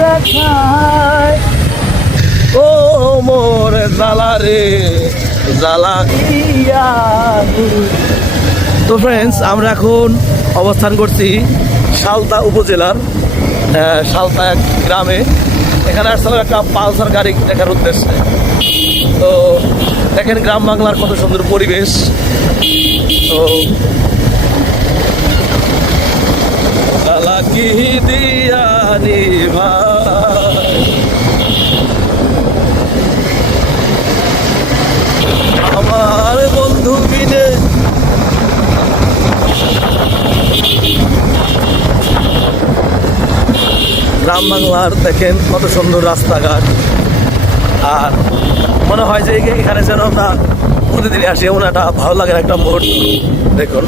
দেখায় ও মোর জ্বালা রে জ্বালা ইয়া। তো ফ্রেন্ডস, আমরা এখন অবস্থান করছি সালতা উপজেলার সালতা এক গ্রামে। এখানে আসলে একটা পালসার গাড়ি দেখার উদ্দেশ্যে। তো দেখেন গ্রাম বাংলার কত সুন্দর পরিবেশ। তো কি দিয়ানি ভাই আমার বন্ধু বিনে। গ্রাম বাংলার দেখেন কত সুন্দর রাস্তাঘাট। আর মনে হয় যে এখানে যেন আমরা প্রতিদিন আসি, এমন একটা ভালো লাগার একটা মুহূর্ত। দেখুন